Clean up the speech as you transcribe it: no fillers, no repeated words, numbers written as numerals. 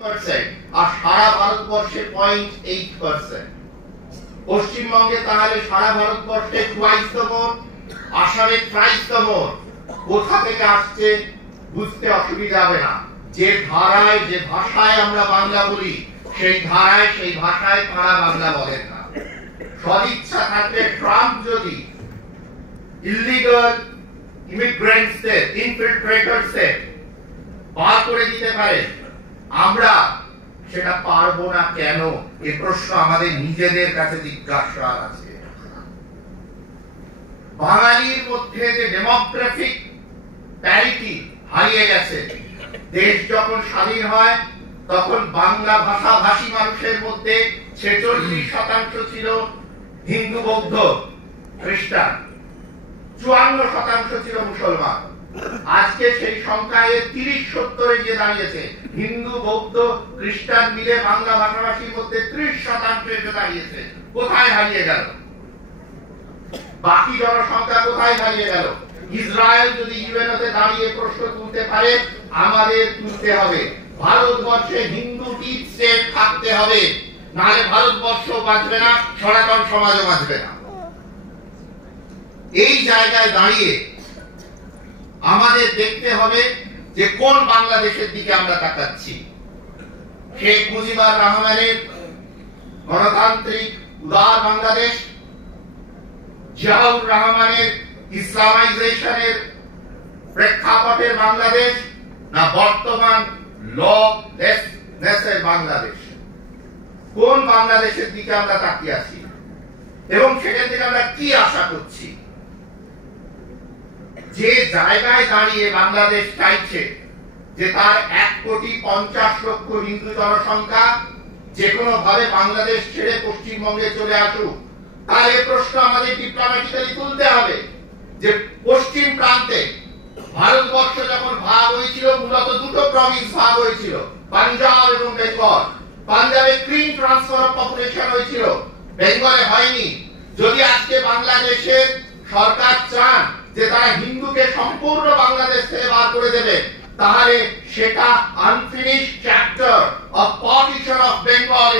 আর সারা ভারতবর্ষে 0.8%। পশ্চিমবঙ্গে তাহলে সারা ভারতবর্ষে টুয়াইস দ্য মোর, আসামে থ্রাইস দ্য মোর। কোথা থেকে আসছে বুঝতে অসুবিধা হবে না। যে ধারায় যে ভাষায় আমরা বাংলা বলি সেই ধারায় সেই ভাষায় তারা বাংলা বলেন না। সদিচ্ছা থাকলে ট্রাম্প যদি ইলিগাল ইমিগ্রেন্টসদের ইনফিল্ট্রেটরসদের বার করে দিতে পারে, আমরা সেটা পারবো না কেন? এই প্রশ্ন আমাদের নিজেদের কাছে জিজ্ঞাসা আছে। বাঙালির মধ্যে যে ডেমোগ্রাফিক প্যারিটি হারিয়ে গেছে, দেশ যখন স্বাধীন হয় তখন বাংলা ভাষাভাষী মানুষের মধ্যে 46% ছিল হিন্দু, বৌদ্ধ, খ্রিস্টান, 54% ছিল মুসলমান। আজকে সেই সংখ্যায় 30-70 গিয়ে দাঁড়িয়েছে। হিন্দু, বৌদ্ধ, খ্রিস্টান মিলে বাংলা ভাষাভাষীর মধ্যে 30% এসে দাঁড়িয়েছে। কোথায় হারিয়ে গেল? বাকি জনসংখ্যা কোথায় হারিয়ে গেল? ইসরায়েল যদি ইউএনওতে দাঁড়িয়ে প্রশ্ন তুলতে পারে, আমাদের তুলতে হবে। ভারতবর্ষে হিন্দু ডিপ স্টেট থাকতে হবে, নাহলে ভারতবর্ষ বাঁচবে না, সনাতন সমাজও বাঁচবে না। এই জায়গায় দাঁড়িয়ে আমাদের দেখতে হবে যে কোন বাংলাদেশের দিকে আমরা তাকাচ্ছি। শেখ মুজিবুর রহমানের গণতান্ত্রিক উদার বাংলাদেশ, জিয়াউর রহমানের ইসলামাইজেশনের প্রেক্ষাপটের বাংলাদেশ, না বর্তমান ললেসনেসের বাংলাদেশ? কোন বাংলাদেশের দিকে আমরা তাকিয়ে আছি এবং সেখান থেকে আমরা কি আশা করছি? যে জায়গায় দাঁড়িয়ে বাংলাদেশ চাইছে যে তার 1,50,00,000 হিন্দু জনসংখ্যা যে কোনো ভাবে বাংলাদেশ ছেড়ে পশ্চিমবঙ্গে চলে আসুক, তার এই প্রশ্ন আমাদের ডিপ্লোম্যাটিক্যালি তুলতে হবে যে পশ্চিম প্রান্তে ভারতবর্ষ যখন ভাগ হয়েছিল, মূলত দুটো প্রভিন্স ভাগ হয়েছিল, পাঞ্জাব এবং বেঙ্গল। পাঞ্জাবে ক্লিন ট্রান্সফার অফ পপুলেশন হয়েছিল, বেঙ্গলে হয়নি। যদি আজকে বাংলাদেশের সরকার চান যে তারা হিন্দুকে সম্পূর্ণ বাংলাদেশ থেকে বার করে দেবে, তাহলে সেটা unfinished chapter of partition of Bengal